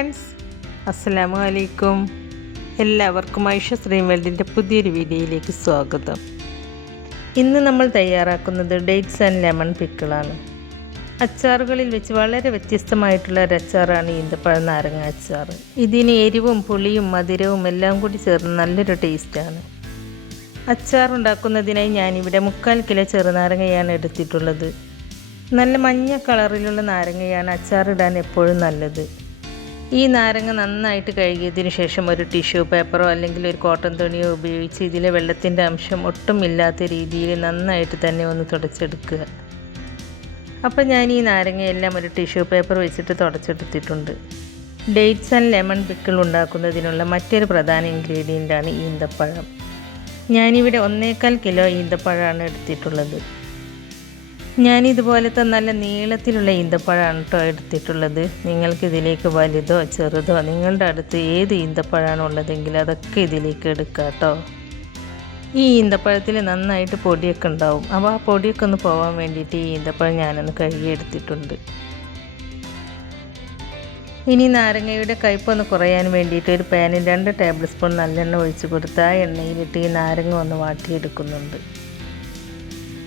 Friends, അസ്സലാമു അലൈക്കും. എല്ലാവർക്കും ഐഷ സ്ട്രീം വേൾഡിൻ്റെ പുതിയൊരു വീഡിയോയിലേക്ക് സ്വാഗതം. ഇന്ന് നമ്മൾ തയ്യാറാക്കുന്നത് ഡേറ്റ്സ് ആൻഡ് ലെമൺ പിക്കിളാണ്. അച്ചാറുകളിൽ വെച്ച് വളരെ വ്യത്യസ്തമായിട്ടുള്ള ഒരു അച്ചാറാണ് ഈന്തപ്പഴം നാരങ്ങ അച്ചാർ. ഇതിന് എരിവും പുളിയും മധുരവും എല്ലാം കൂടി ചേർന്ന് നല്ലൊരു ടേസ്റ്റാണ്. അച്ചാർ ഉണ്ടാക്കുന്നതിനായി ഞാനിവിടെ 3/4 കിലോ ചെറുനാരങ്ങയാണ് എടുത്തിട്ടുള്ളത്. നല്ല മഞ്ഞ കളറിലുള്ള നാരങ്ങയാണ് അച്ചാറിടാൻ എപ്പോഴും നല്ലത്. ഈ നാരങ്ങ നന്നായിട്ട് കഴുകിയതിന് ശേഷം ഒരു ടിഷ്യൂ പേപ്പറോ അല്ലെങ്കിൽ ഒരു കോട്ടൺ തുണിയോ ഉപയോഗിച്ച് ഇതിലെ വെള്ളത്തിൻ്റെ അംശം ഒട്ടും ഇല്ലാത്ത രീതിയിൽ നന്നായിട്ട് തന്നെ ഒന്ന് തുടച്ചെടുക്കുക. അപ്പോൾ ഞാൻ ഈ നാരങ്ങയെല്ലാം ഒരു ടിഷ്യൂ പേപ്പർ വെച്ചിട്ട് തുടച്ചെടുത്തിട്ടുണ്ട്. ഡേറ്റ്സ് ആൻഡ് ലെമൺ പിക്കിൾ ഉണ്ടാക്കുന്നതിനുള്ള മറ്റൊരു പ്രധാന ഇൻഗ്രീഡിയൻ്റാണ് ഈന്തപ്പഴം. ഞാനിവിടെ 1/4 കിലോ ഈന്തപ്പഴമാണ് എടുത്തിട്ടുള്ളത്. ഞാനിതുപോലത്തെ നല്ല നീളത്തിലുള്ള ഈന്തപ്പഴമാണ് കേട്ടോ എടുത്തിട്ടുള്ളത്. നിങ്ങൾക്കിതിലേക്ക് വലുതോ ചെറുതോ നിങ്ങളുടെ അടുത്ത് ഏത് ഈന്തപ്പഴമാണ് ഉള്ളതെങ്കിൽ അതൊക്കെ ഇതിലേക്ക് എടുക്കുക കേട്ടോ. ഈ ഈന്തപ്പഴത്തിൽ നന്നായിട്ട് പൊടിയൊക്കെ ഉണ്ടാവും. അപ്പോൾ ആ പൊടിയൊക്കെ ഒന്ന് പോകാൻ വേണ്ടിയിട്ട് ഈ ഈന്തപ്പഴം ഞാനൊന്ന് കഴുകിയെടുത്തിട്ടുണ്ട്. ഇനി നാരങ്ങയുടെ കയ്പൊന്ന് കുറയാൻ വേണ്ടിയിട്ട് ഒരു പാനിൽ 2 ടേബിൾ സ്പൂൺ നല്ലെണ്ണ ഒഴിച്ച് കൊടുത്ത് ആ എണ്ണയിലിട്ട് ഈ നാരങ്ങ ഒന്ന് വാട്ടിയെടുക്കുന്നുണ്ട്.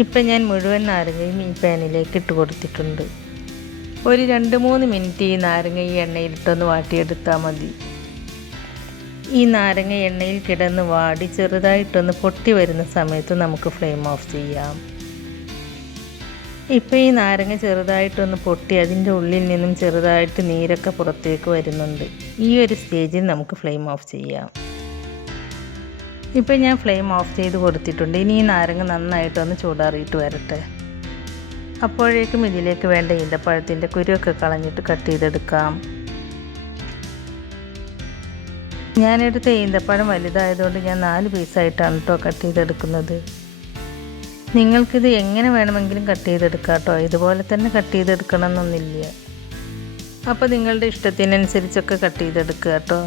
ഇപ്പം ഞാൻ മുഴുവൻ നാരങ്ങയും ഈ പാനിലേക്ക് ഇട്ട് കൊടുത്തിട്ടുണ്ട്. ഒരു 2-3 മിനിറ്റ് ഈ നാരങ്ങ ഈ എണ്ണയിലിട്ടൊന്ന് വാട്ടിയെടുത്താൽ മതി. ഈ നാരങ്ങ എണ്ണയിൽ കിടന്ന് വാടി ചെറുതായിട്ടൊന്ന് പൊട്ടി വരുന്ന സമയത്ത് നമുക്ക് ഫ്ലെയിം ഓഫ് ചെയ്യാം. ഇപ്പം ഈ നാരങ്ങ ചെറുതായിട്ടൊന്ന് പൊട്ടി അതിൻ്റെ ഉള്ളിൽ നിന്നും ചെറുതായിട്ട് നീരൊക്കെ പുറത്തേക്ക് വരുന്നുണ്ട്. ഈ ഒരു സ്റ്റേജിൽ നമുക്ക് ഫ്ലെയിം ഓഫ് ചെയ്യാം. ഇപ്പം ഞാൻ ഫ്ലെയിം ഓഫ് ചെയ്ത് കൊടുത്തിട്ടുണ്ട്. ഇനി ഈ നാരങ്ങ നന്നായിട്ടൊന്ന് ചൂടാറിയിട്ട് വരട്ടെ. അപ്പോഴേക്കും ഇതിലേക്ക് വേണ്ട ഈന്തപ്പഴത്തിൻ്റെ കുരുവൊക്കെ കളഞ്ഞിട്ട് കട്ട് ചെയ്തെടുക്കാം. ഞാനെടുത്ത ഈന്തപ്പഴം വലുതായതുകൊണ്ട് ഞാൻ 4 പീസായിട്ടാണ് കേട്ടോ കട്ട് ചെയ്തെടുക്കുന്നത്. നിങ്ങൾക്കിത് എങ്ങനെ വേണമെങ്കിലും കട്ട് ചെയ്തെടുക്കാം കേട്ടോ. ഇതുപോലെ തന്നെ കട്ട് ചെയ്തെടുക്കണം എന്നൊന്നുമില്ല. അപ്പോൾ നിങ്ങളുടെ ഇഷ്ടത്തിനനുസരിച്ചൊക്കെ കട്ട് ചെയ്തെടുക്കുക കേട്ടോ.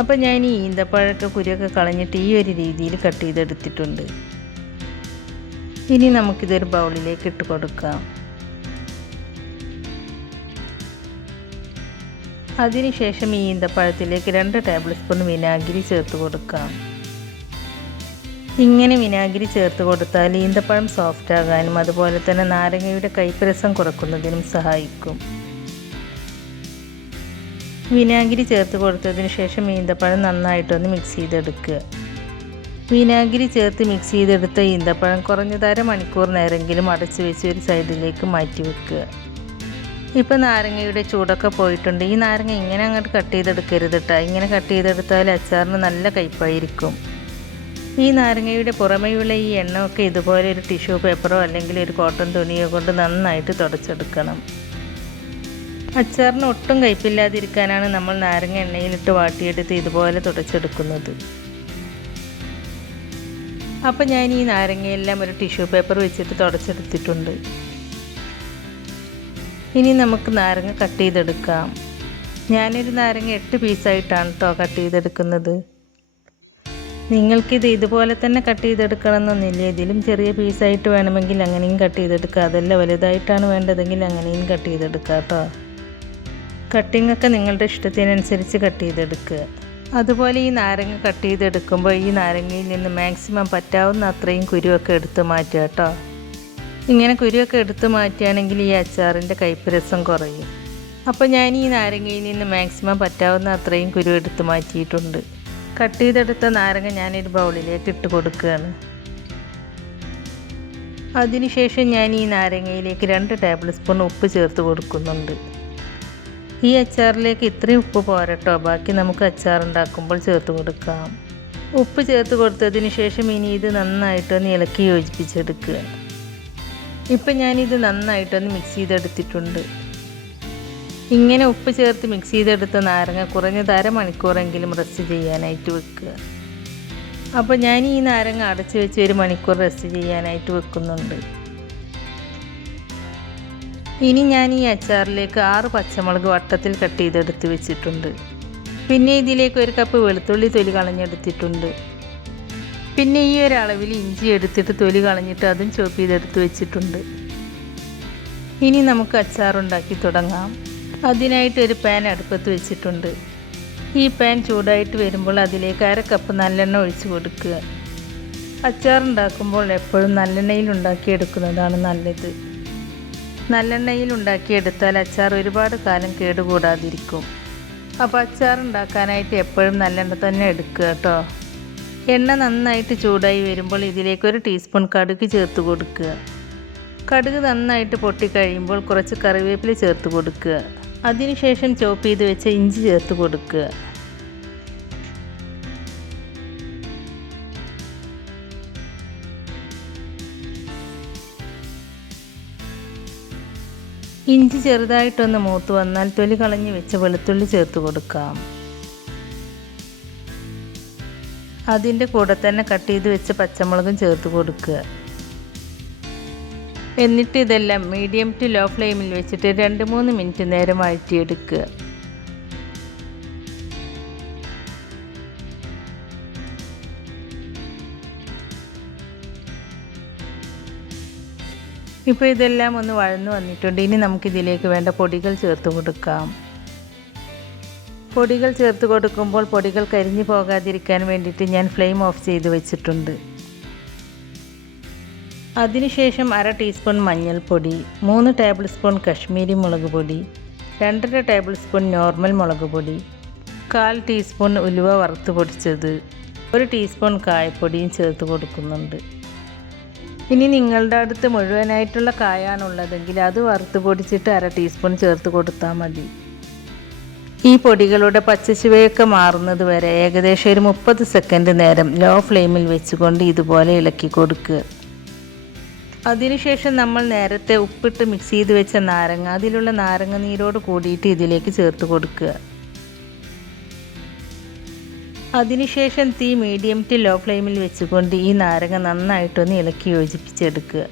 അപ്പോൾ ഞാൻ ഈ ഈന്തപ്പഴമൊക്കെ കുരുവൊക്കെ കളഞ്ഞിട്ട് ഈ ഒരു രീതിയിൽ കട്ട് ചെയ്തെടുത്തിട്ടുണ്ട്. ഇനി നമുക്കിതൊരു ബൗളിലേക്ക് ഇട്ട് കൊടുക്കാം. അതിനുശേഷം ഈ ഈന്തപ്പഴത്തിലേക്ക് 2 ടേബിൾ സ്പൂൺ വിനാഗിരി ചേർത്ത് കൊടുക്കാം. ഇങ്ങനെ വിനാഗിരി ചേർത്ത് കൊടുത്താൽ ഈന്തപ്പഴം സോഫ്റ്റ് ആകാനും അതുപോലെ തന്നെ നാരങ്ങയുടെ കയ്പരസം കുറക്കുന്നതിനും സഹായിക്കും. വിനാഗിരി ചേർത്ത് കൊടുത്തതിന് ശേഷം ഈന്തപ്പഴം നന്നായിട്ടൊന്ന് മിക്സ് ചെയ്തെടുക്കുക. വിനാഗിരി ചേർത്ത് മിക്സ് ചെയ്തെടുത്ത ഈന്തപ്പഴം കുറഞ്ഞത് 1/2 മണിക്കൂർ നേരമെങ്കിലും അടച്ചു വെച്ച് ഒരു സൈഡിലേക്ക് മാറ്റി വെക്കുക. ഇപ്പോൾ നാരങ്ങയുടെ ചൂടൊക്കെ പോയിട്ടുണ്ട്. ഈ നാരങ്ങ ഇങ്ങനെ അങ്ങോട്ട് കട്ട് ചെയ്തെടുക്കരുത് കേട്ടോ. ഇങ്ങനെ കട്ട് ചെയ്തെടുത്താൽ അച്ചാറിന് നല്ല കയ്പായിരിക്കും. ഈ നാരങ്ങയുടെ പുറമെയുള്ള ഈ എണ്ണയൊക്കെ ഇതുപോലെ ഒരു ടിഷ്യൂ പേപ്പറോ അല്ലെങ്കിൽ ഒരു കോട്ടൺ തുണിയോ കൊണ്ട് നന്നായിട്ട് തുടച്ചെടുക്കണം. അച്ചാറിന് ഒട്ടും കയ്പില്ലാതിരിക്കാനാണ് നമ്മൾ നാരങ്ങ എണ്ണയിലിട്ട് വാട്ടിയെടുത്ത് ഇതുപോലെ തുടച്ചെടുക്കുന്നത്. അപ്പോൾ ഞാൻ ഈ നാരങ്ങയെല്ലാം ഒരു ടിഷ്യൂ പേപ്പർ വെച്ചിട്ട് തുടച്ചെടുത്തിട്ടുണ്ട്. ഇനി നമുക്ക് നാരങ്ങ കട്ട് ചെയ്തെടുക്കാം. ഞാനൊരു നാരങ്ങ 8 പീസായിട്ടാണ് കേട്ടോ കട്ട് ചെയ്തെടുക്കുന്നത്. നിങ്ങൾക്കിത് ഇതുപോലെ തന്നെ കട്ട് ചെയ്തെടുക്കണം എന്നൊന്നുമില്ല. ഇതിലും ചെറിയ പീസായിട്ട് വേണമെങ്കിൽ അങ്ങനെയും കട്ട് ചെയ്തെടുക്കുക. അതല്ല വലുതായിട്ടാണ് വേണ്ടതെങ്കിൽ അങ്ങനെയും കട്ട് ചെയ്തെടുക്കുക കേട്ടോ. കട്ടിങ്ങൊക്കെ നിങ്ങളുടെ ഇഷ്ടത്തിനനുസരിച്ച് കട്ട് ചെയ്തെടുക്കുക. അതുപോലെ ഈ നാരങ്ങ കട്ട് ചെയ്തെടുക്കുമ്പോൾ ഈ നാരങ്ങയിൽ നിന്ന് മാക്സിമം പറ്റാവുന്ന അത്രയും കുരുവൊക്കെ എടുത്ത് മാറ്റുക കേട്ടോ. ഇങ്ങനെ കുരുവൊക്കെ എടുത്ത് മാറ്റുകയാണെങ്കിൽ ഈ അച്ചാറിൻ്റെ കയ്പ്പ് രസം കുറയും. അപ്പോൾ ഞാൻ ഈ നാരങ്ങയിൽ നിന്ന് മാക്സിമം പറ്റാവുന്ന അത്രയും കുരു എടുത്ത് മാറ്റിയിട്ടുണ്ട്. കട്ട് ചെയ്തെടുത്ത നാരങ്ങ ഞാനൊരു ബൗളിലേക്ക് ഇട്ട് കൊടുക്കുകയാണ്. അതിനുശേഷം ഞാൻ ഈ നാരങ്ങയിലേക്ക് 2 ടേബിൾ സ്പൂൺ ഉപ്പ് ചേർത്ത് കൊടുക്കുന്നുണ്ട്. ഈ അച്ചാറിലേക്ക് ഇത്രയും ഉപ്പ് പോരട്ടോ. ബാക്കി നമുക്ക് അച്ചാർ ഉണ്ടാക്കുമ്പോൾ ചേർത്ത് കൊടുക്കാം. ഉപ്പ് ചേർത്ത് കൊടുത്തതിന് ശേഷം ഇനി ഇത് നന്നായിട്ടൊന്ന് ഇളക്കി യോജിപ്പിച്ചെടുക്കുക. ഇപ്പം ഞാനിത് നന്നായിട്ടൊന്ന് മിക്സ് ചെയ്തെടുത്തിട്ടുണ്ട്. ഇങ്ങനെ ഉപ്പ് ചേർത്ത് മിക്സ് ചെയ്തെടുത്ത നാരങ്ങ കുറഞ്ഞത് 1/2 മണിക്കൂറെങ്കിലും റെസ്റ്റ് ചെയ്യാനായിട്ട് വെക്കുക. അപ്പോൾ ഞാൻ ഈ നാരങ്ങ അടച്ച് വെച്ച് 1 മണിക്കൂർ റെസ്റ്റ് ചെയ്യാനായിട്ട് വെക്കുന്നുണ്ട്. ഇനി ഞാൻ ഈ അച്ചാറിലേക്ക് 6 പച്ചമുളക് വട്ടത്തിൽ കട്ട് ചെയ്തെടുത്ത് വെച്ചിട്ടുണ്ട്. പിന്നെ ഇതിലേക്ക് 1 കപ്പ് വെളുത്തുള്ളി തൊലി കളഞ്ഞെടുത്തിട്ടുണ്ട്. പിന്നെ ഈ ഒരു അളവിൽ ഇഞ്ചി എടുത്തിട്ട് തൊലി കളഞ്ഞിട്ട് അതും ചോപ്പ് ചെയ്തെടുത്ത് വെച്ചിട്ടുണ്ട്. ഇനി നമുക്ക് അച്ചാറുണ്ടാക്കി തുടങ്ങാം. അതിനായിട്ട് ഒരു പാൻ അടുപ്പത്ത് വെച്ചിട്ടുണ്ട്. ഈ പാൻ ചൂടായിട്ട് വരുമ്പോൾ അതിലേക്ക് 1/2 കപ്പ് നല്ലെണ്ണ ഒഴിച്ച് കൊടുക്കുക. അച്ചാറുണ്ടാക്കുമ്പോൾ എപ്പോഴും നല്ലെണ്ണയിൽ ഉണ്ടാക്കിയെടുക്കുന്നതാണ് നല്ലത്. നല്ലെണ്ണയിൽ ഉണ്ടാക്കിയെടുത്താൽ അച്ചാർ ഒരുപാട് കാലം കേടുകൂടാതിരിക്കും. അപ്പോൾ അച്ചാറുണ്ടാക്കാനായിട്ട് എപ്പോഴും നല്ലെണ്ണ തന്നെ എടുക്കുക കേട്ടോ. എണ്ണ നന്നായിട്ട് ചൂടായി വരുമ്പോൾ ഇതിലേക്ക് 1 ടീസ്പൂൺ കടുക് ചേർത്ത് കൊടുക്കുക. കടുക് നന്നായിട്ട് പൊട്ടിക്കഴിയുമ്പോൾ കുറച്ച് കറിവേപ്പില ചേർത്ത് കൊടുക്കുക. അതിനുശേഷം ചോപ്പ് ചെയ്ത് വെച്ച ഇഞ്ചി ചേർത്ത് കൊടുക്കുക. ഇഞ്ചി ചെറുതായിട്ടൊന്ന് മൂത്ത് വന്നാൽ തൊലി കളഞ്ഞ് വെച്ച വെളുത്തുള്ളി ചേർത്ത് കൊടുക്കാം. അതിൻ്റെ കൂടെ തന്നെ കട്ട് ചെയ്ത് വെച്ച പച്ചമുളകും ചേർത്ത് കൊടുക്കുക. എന്നിട്ട് ഇതെല്ലാം മീഡിയം ടു ലോ ഫ്ലെയിമിൽ വെച്ചിട്ട് 2-3 മിനിറ്റ് നേരം വഴറ്റിയെടുക്കുക. ഇപ്പോൾ ഇതെല്ലാം ഒന്ന് വഴന്നു വന്നിട്ടുണ്ട്. ഇനി നമുക്കിതിലേക്ക് വേണ്ട പൊടികൾ ചേർത്ത് കൊടുക്കാം. പൊടികൾ ചേർത്ത് കൊടുക്കുമ്പോൾ പൊടികൾ കരിഞ്ഞു പോകാതിരിക്കാൻ വേണ്ടിയിട്ട് ഞാൻ ഫ്ലെയിം ഓഫ് ചെയ്ത് വെച്ചിട്ടുണ്ട്. അതിനുശേഷം 1/2 ടീസ്പൂൺ മഞ്ഞൾപ്പൊടി, 3 ടേബിൾ സ്പൂൺ കശ്മീരി മുളക് പൊടി, 2.5 ടേബിൾ സ്പൂൺ നോർമൽ മുളക് പൊടി, 1/4 ടീസ്പൂൺ ഉലുവ വറുത്ത് പൊടിച്ചത്, 1 ടീസ്പൂൺ കായപ്പൊടിയും ചേർത്ത് കൊടുക്കുന്നുണ്ട്. ഇനി നിങ്ങളുടെ അടുത്ത് മുഴുവനായിട്ടുള്ള കായാണുള്ളതെങ്കിൽ അത് വറുത്ത് പൊടിച്ചിട്ട് 1/2 ടീസ്പൂൺ ചേർത്ത് കൊടുത്താൽ മതി. ഈ പൊടികളുടെ പച്ചച്ചുവയൊക്കെ മാറുന്നത് വരെ ഏകദേശം ഒരു 30 സെക്കൻഡ് നേരം ലോ ഫ്ലെയിമിൽ വെച്ചുകൊണ്ട് ഇതുപോലെ ഇളക്കി കൊടുക്കുക. അതിനുശേഷം നമ്മൾ നേരത്തെ ഉപ്പിട്ട് മിക്സ് ചെയ്ത് വെച്ച നാരങ്ങ, അതിലുള്ള നാരങ്ങ നീരോട് കൂടിയിട്ട് ഇതിലേക്ക് ചേർത്ത് കൊടുക്കുക. അതിനുശേഷം തീ മീഡിയം ടു ലോ ഫ്ലെയിമിൽ വെച്ചുകൊണ്ട് ഈ നാരങ്ങ നന്നായിട്ടൊന്ന് ഇളക്കി യോജിപ്പിച്ചെടുക്കുക.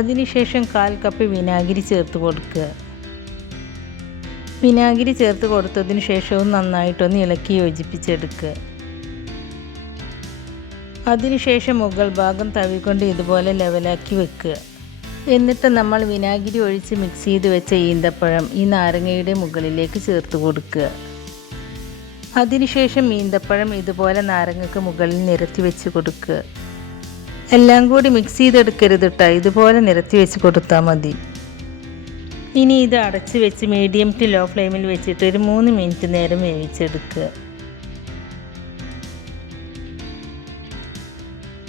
അതിനുശേഷം 1/4 കപ്പ് വിനാഗിരി ചേർത്ത് കൊടുക്കുക. വിനാഗിരി ചേർത്ത് കൊടുത്തതിന് ശേഷവും നന്നായിട്ടൊന്ന് ഇളക്കി യോജിപ്പിച്ചെടുക്കുക. അതിനുശേഷം മുകൾ ഭാഗം തവി കൊണ്ട് ഇതുപോലെ ലെവലാക്കി വെക്കുക. എന്നിട്ട് നമ്മൾ വിനാഗിരി ഒഴിച്ച് മിക്സ് ചെയ്ത് വെച്ച ഈന്തപ്പഴം ഈ നാരങ്ങയുടെ മുകളിലേക്ക് ചേർത്ത് കൊടുക്കുക. അതിനുശേഷം ഈന്തപ്പഴം ഇതുപോലെ നാരങ്ങക്ക് മുകളിൽ നിരത്തി വെച്ച് കൊടുക്കുക. എല്ലാം കൂടി മിക്സ് ചെയ്തെടുക്കരുത് കേട്ടോ, ഇതുപോലെ നിരത്തി വെച്ച് കൊടുത്താൽ മതി. ഇനി ഇത് അടച്ച് വെച്ച് മീഡിയം ടു ലോ ഫ്ലെയിമിൽ വെച്ചിട്ട് ഒരു 3 മിനിറ്റ് നേരം വേവിച്ചെടുക്കുക.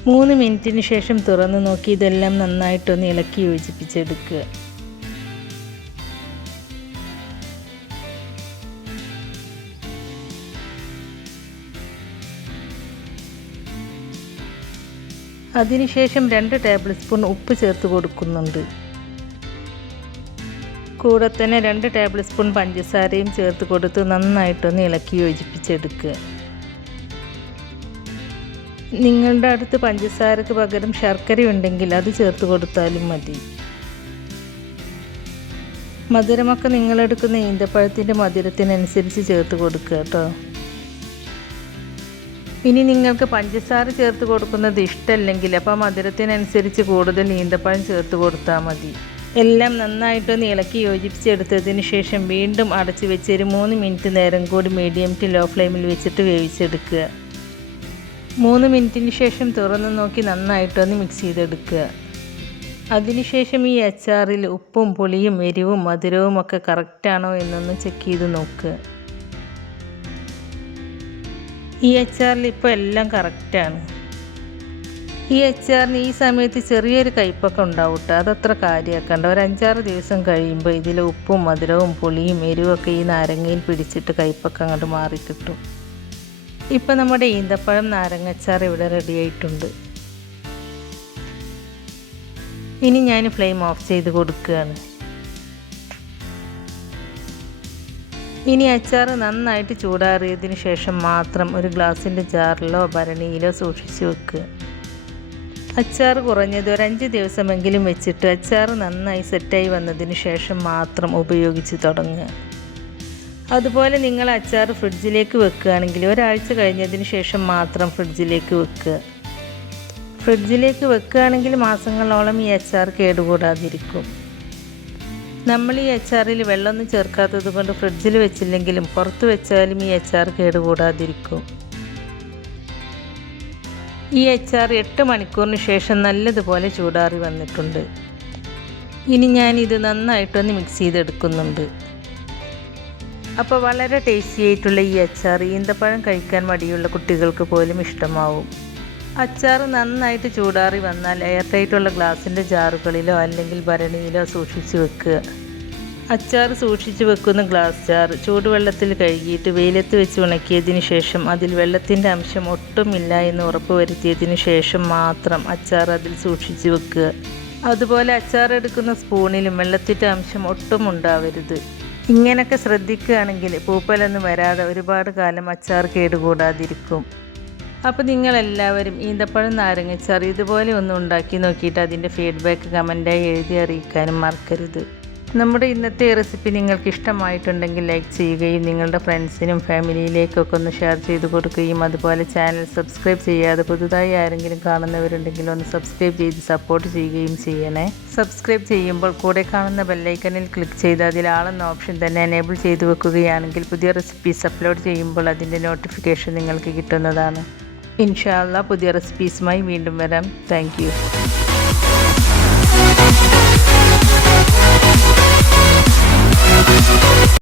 3 മിനിറ്റിന് ശേഷം തുറന്ന് നോക്കി ഇതെല്ലാം നന്നായിട്ടൊന്ന് ഇളക്കി യോജിപ്പിച്ചെടുക്കുക. അതിനുശേഷം 2 ടേബിൾ സ്പൂൺ ഉപ്പ് ചേർത്ത് കൊടുക്കുന്നുണ്ട്. കൂടെ തന്നെ 2 ടേബിൾ സ്പൂൺ പഞ്ചസാരയും ചേർത്ത് കൊടുത്ത് നന്നായിട്ടൊന്ന് ഇളക്കി യോജിപ്പിച്ചെടുക്കുക. നിങ്ങളുടെ അടുത്ത് പഞ്ചസാരക്ക് പകരം ശർക്കര ഉണ്ടെങ്കിൽ അത് ചേർത്ത് കൊടുത്താലും മതി. മധുരമൊക്കെ നിങ്ങളെടുക്കുന്ന ഈന്തപ്പഴത്തിൻ്റെ മധുരത്തിനനുസരിച്ച് ചേർത്ത് കൊടുക്കുക കേട്ടോ. ഇനി നിങ്ങൾക്ക് പഞ്ചസാര ചേർത്ത് കൊടുക്കുന്നത് ഇഷ്ടമല്ലെങ്കിൽ അപ്പോൾ മധുരത്തിനനുസരിച്ച് കൂടുതൽ ഈന്തപ്പഴം ചേർത്ത് കൊടുത്താൽ മതി. എല്ലാം നന്നായിട്ടൊന്ന് ഇളക്കി യോജിപ്പിച്ചെടുത്തതിന് ശേഷം വീണ്ടും അടച്ച് വെച്ച് ഒരു 3 മിനിറ്റ് നേരം കൂടി മീഡിയം ടു ലോ ഫ്ലെയിമിൽ വെച്ചിട്ട് വേവിച്ചെടുക്കുക. 3 മിനിറ്റിന് ശേഷം തുറന്ന് നോക്കി നന്നായിട്ടൊന്ന് മിക്സ് ചെയ്തെടുക്കുക. അതിനുശേഷം ഈ അച്ചാറിൽ ഉപ്പും പുളിയും എരിവും മധുരവും ഒക്കെ കറക്റ്റാണോ എന്നൊന്ന് ചെക്ക് ചെയ്ത് നോക്കുക. ഈ അച്ചാറിൽ ഇപ്പോൾ എല്ലാം കറക്റ്റാണ്. ഈ അച്ചാറിന് ഈ സമയത്ത് ചെറിയൊരു കയ്പ്പൊക്കെ ഉണ്ടാവും കേട്ടോ, അതത്ര കാര്യമാക്കണ്ട. ഒരു 5-6 ദിവസം കഴിയുമ്പോൾ ഇതിൽ ഉപ്പും മധുരവും പുളിയും എരിവൊക്കെ ഈ നാരങ്ങയിൽ പിടിച്ചിട്ട് കയ്പ്പൊക്കെ അങ്ങോട്ട് മാറിക്കിട്ടും. ഇപ്പം നമ്മുടെ ഈന്തപ്പഴം നാരങ്ങച്ചാർ ഇവിടെ റെഡി ആയിട്ടുണ്ട്. ഇനി ഞാൻ ഫ്ലെയിം ഓഫ് ചെയ്ത് കൊടുക്കുകയാണ്. ഇനി അച്ചാർ നന്നായിട്ട് ചൂടാറിയതിന് ശേഷം മാത്രം ഒരു ഗ്ലാസിൻ്റെ ജാറിലോ ഭരണിയിലോ സൂക്ഷിച്ച് വെക്കുക. അച്ചാർ കുറഞ്ഞത് ഒരു 5 ദിവസമെങ്കിലും വെച്ചിട്ട് അച്ചാർ നന്നായി സെറ്റായി വന്നതിന് ശേഷം മാത്രം ഉപയോഗിച്ച് തുടങ്ങുക. അതുപോലെ നിങ്ങൾ അച്ചാർ ഫ്രിഡ്ജിലേക്ക് വെക്കുകയാണെങ്കിൽ ഒരാഴ്ച കഴിഞ്ഞതിന് ശേഷം മാത്രം ഫ്രിഡ്ജിലേക്ക് വെക്കുക. ഫ്രിഡ്ജിലേക്ക് വെക്കുകയാണെങ്കിൽ മാസങ്ങളോളം ഈ അച്ചാർ കേടുകൂടാതിരിക്കും. നമ്മൾ ഈ അച്ചാറിൽ വെള്ളമൊന്നും ചേർക്കാത്തത് കൊണ്ട് ഫ്രിഡ്ജിൽ വെച്ചില്ലെങ്കിലും പുറത്ത് വെച്ചാലും ഈ അച്ചാർ കേടുകൂടാതിരിക്കും. ഈ അച്ചാർ 8 മണിക്കൂറിന് ശേഷം നല്ലതുപോലെ ചൂടാറി വന്നിട്ടുണ്ട്. ഇനി ഞാനിത് നന്നായിട്ടൊന്ന് മിക്സ് ചെയ്തെടുക്കുന്നുണ്ട്. അപ്പോൾ വളരെ ടേസ്റ്റി ആയിട്ടുള്ള ഈ അച്ചാർ ഈന്തപ്പഴം കഴിക്കാൻ മടിയുള്ള കുട്ടികൾക്ക് പോലും ഇഷ്ടമാവും. അച്ചാർ നന്നായിട്ട് ചൂടാറി വന്നാൽ എയർ ടൈറ്റുള്ള ഗ്ലാസിൻ്റെ ജാറുകളിലോ അല്ലെങ്കിൽ ഭരണിയിലോ സൂക്ഷിച്ച് വെക്കുക. അച്ചാർ സൂക്ഷിച്ച് വെക്കുന്ന ഗ്ലാസ് ജാർ ചൂടുവെള്ളത്തിൽ കഴുകിയിട്ട് വെയിലത്ത് വെച്ച് ഉണക്കിയതിന് ശേഷം അതിൽ വെള്ളത്തിൻ്റെ അംശം ഒട്ടുമില്ല എന്ന് ഉറപ്പ് വരുത്തിയതിന് ശേഷം മാത്രം അച്ചാർ അതിൽ സൂക്ഷിച്ച് വെക്കുക. അതുപോലെ അച്ചാർ എടുക്കുന്ന സ്പൂണിലും വെള്ളത്തിൻ്റെ അംശം ഒട്ടും ഉണ്ടാവരുത്. ഇങ്ങനെയൊക്കെ ശ്രദ്ധിക്കുകയാണെങ്കിൽ പൂപ്പലൊന്നും വരാതെ ഒരുപാട് കാലം അച്ചാർ കേടുകൂടാതിരിക്കും. അപ്പോൾ നിങ്ങളെല്ലാവരും ഈന്തപ്പഴം നാരങ്ങച്ചാർ ഇതുപോലെ ഒന്ന് ഉണ്ടാക്കി നോക്കിയിട്ട് അതിൻ്റെ ഫീഡ്ബാക്ക് കമൻറ്റായി എഴുതി അറിയിക്കാനും മറക്കരുത്. നമ്മുടെ ഇന്നത്തെ റെസിപ്പി നിങ്ങൾക്ക് ഇഷ്ടമായിട്ടുണ്ടെങ്കിൽ ലൈക്ക് ചെയ്യുകയും നിങ്ങളുടെ ഫ്രണ്ട്സിനും ഫാമിലിയിലേക്കൊക്കെ ഒന്ന് ഷെയർ ചെയ്ത് കൊടുക്കുകയും അതുപോലെ ചാനൽ സബ്സ്ക്രൈബ് ചെയ്യാതെ പുതുതായി ആരെങ്കിലും കാണുന്നവരുണ്ടെങ്കിൽ ഒന്ന് സബ്സ്ക്രൈബ് ചെയ്ത് സപ്പോർട്ട് ചെയ്യുകയും ചെയ്യണേ. സബ്സ്ക്രൈബ് ചെയ്യുമ്പോൾ കൂടെ കാണുന്ന ബെല്ലൈക്കണിൽ ക്ലിക്ക് ചെയ്ത് അതിൽ ആളെന്ന ഓപ്ഷൻ തന്നെ എനേബിൾ ചെയ്ത് വെക്കുകയാണെങ്കിൽ പുതിയ റെസിപ്പീസ് അപ്ലോഡ് ചെയ്യുമ്പോൾ അതിൻ്റെ നോട്ടിഫിക്കേഷൻ നിങ്ങൾക്ക് കിട്ടുന്നതാണ്. ഇൻഷാ അല്ലാഹ് പുതിയ റെസിപ്പീസുമായി വീണ്ടും വരാം. Thank you.